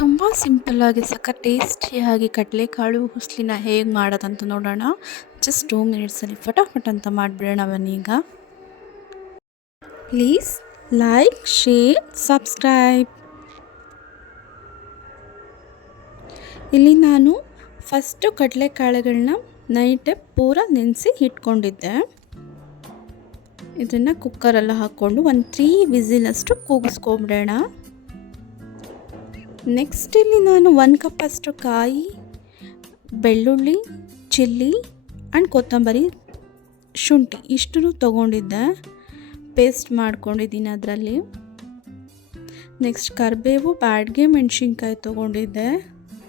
ತುಂಬ ಸಿಂಪಲ್ಲಾಗಿ ಸಖತ್ ಟೇಸ್ಟಿಯಾಗಿ ಕಡಲೆಕಾಳು, ಹುಸ್ಲಿನ ಹೇಗೆ ಮಾಡೋದಂತ ನೋಡೋಣ. ಜಸ್ಟ್ ಟೂ ಮಿನಿಟ್ಸಲ್ಲಿ ಫಟಾಫಟ್ ಅಂತ ಮಾಡಿಬಿಡೋಣ ಅವನೀಗ ಪ್ಲೀಸ್ ಲೈಕ್ ಶೇರ್ ಸಬ್ಸ್ಕ್ರೈಬ್ ಇಲ್ಲಿ ನಾನು ಫಸ್ಟು ಕಡಲೆಕಾಳುಗಳನ್ನ ನೈಟ್ ಪೂರ ನೆನೆಸಿ ಇಟ್ಕೊಂಡಿದ್ದೆ. ಇದನ್ನು ಕುಕ್ಕರೆಲ್ಲ ಹಾಕ್ಕೊಂಡು ಒಂದು ತ್ರೀ ವಿಸಿಲಷ್ಟು ಕೂಗಿಸ್ಕೊಂಬಿಡೋಣ. ನೆಕ್ಸ್ಟ್ ಇಲ್ಲಿ ನಾನು ಒಂದು ಕಪ್ಪಷ್ಟು ಕಾಯಿ, ಬೆಳ್ಳುಳ್ಳಿ, ಚಿಲ್ಲಿ ಆ್ಯಂಡ್ ಕೊತ್ತಂಬರಿ ಶುಂಠಿ ಇಷ್ಟನ್ನು ತೊಗೊಂಡಿದ್ದೆ. ಪೇಸ್ಟ್ ಮಾಡ್ಕೊಂಡಿದ್ದೀನಿ ಅದರಲ್ಲಿ. ನೆಕ್ಸ್ಟ್ ಕರಿಬೇವು, ಬ್ಯಾಡ್ಗೆ, ಮೆಣಸಿನ್ಕಾಯಿ ತೊಗೊಂಡಿದ್ದೆ.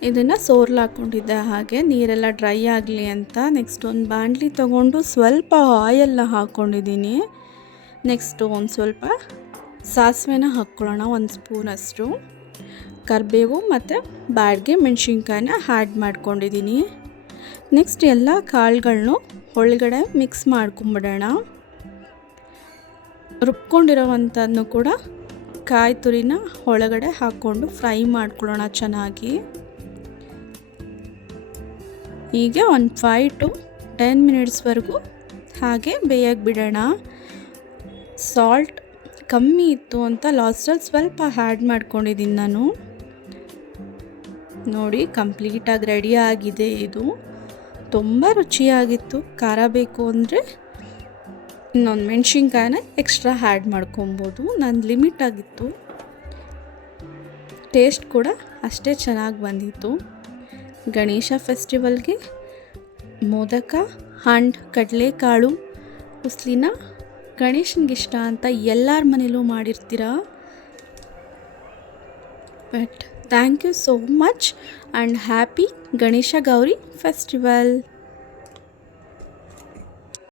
ಇದನ್ನು ಸೋರ್ಲ್ ಹಾಕ್ಕೊಂಡಿದ್ದೆ ಹಾಗೆ. ನೀರೆಲ್ಲ ಡ್ರೈ ಆಗಲಿ ಅಂತ ನೆಕ್ಸ್ಟ್ ಒಂದು ಬಾಣಲಿ ತೊಗೊಂಡು ಸ್ವಲ್ಪ ಆಯೆಲ್ಲ ಹಾಕ್ಕೊಂಡಿದ್ದೀನಿ ನೆಕ್ಸ್ಟು ಒಂದು ಸ್ವಲ್ಪ ಸಾಸಿವೆನ ಹಾಕ್ಕೊಳ್ಳೋಣ, ಒಂದು ಸ್ಪೂನಷ್ಟು ಕರಿಬೇವು ಮತ್ತು ಬಾಡಿಗೆ ಮೆಣಸಿನ್ಕಾಯಿನ ಆ್ಯಡ್ ಮಾಡ್ಕೊಂಡಿದ್ದೀನಿ. ನೆಕ್ಸ್ಟ್ ಎಲ್ಲ ಕಾಳುಗಳನ್ನು ಒಳಗಡೆ ಮಿಕ್ಸ್ ಮಾಡ್ಕೊಂಬಿಡೋಣ. ರುಬ್ಕೊಂಡಿರೋವಂಥದ್ದನ್ನು ಕೂಡ ಕಾಯಿ ತುರಿನ ಒಳಗಡೆ ಹಾಕ್ಕೊಂಡು ಫ್ರೈ ಮಾಡ್ಕೊಳ್ಳೋಣ ಚೆನ್ನಾಗಿ. ಹೀಗೆ ಒಂದು ಫೈವ್ ಟು ಟೆನ್ ಮಿನಿಟ್ಸ್ವರೆಗೂ ಹಾಗೆ ಬೇಯಕ್ಕೆ ಬಿಡೋಣ. ಸಾಲ್ಟ್ ಕಮ್ಮಿ ಇತ್ತು ಅಂತ ಲಾಸ್ಟಲ್ಲಿ ಸ್ವಲ್ಪ ಹ್ಯಾಡ್ ಮಾಡ್ಕೊಂಡಿದ್ದೀನಿ ನಾನು. ನೋಡಿ, ಕಂಪ್ಲೀಟಾಗಿ ರೆಡಿ ಆಗಿದೆ ಇದು. ತುಂಬ ರುಚಿಯಾಗಿತ್ತು. ಖಾರ ಬೇಕು ಅಂದರೆ ಇನ್ನೊಂದು ಮೆಣಸಿನ್ಕಾಯಿನ ಎಕ್ಸ್ಟ್ರಾ ಆ್ಯಡ್ ಮಾಡ್ಕೊಬೋದು. ನನ್ನ ಲಿಮಿಟ್ ಆಗಿತ್ತು. ಟೇಸ್ಟ್ ಕೂಡ ಅಷ್ಟೇ ಚೆನ್ನಾಗಿ ಬಂದಿತ್ತು. ಗಣೇಶ ಫೆಸ್ಟಿವಲ್ಗೆ ಮೋದಕ ಹಂಡ್ ಕಡಲೆಕಾಳು, ಉಸ್ಲಿನ ಗಣೇಶನಿಗಿಷ್ಟ ಅಂತ ಎಲ್ಲರ ಮನೇಲೂ ಮಾಡಿರ್ತೀರ? But thank you so much and happy Ganesha Gauri festival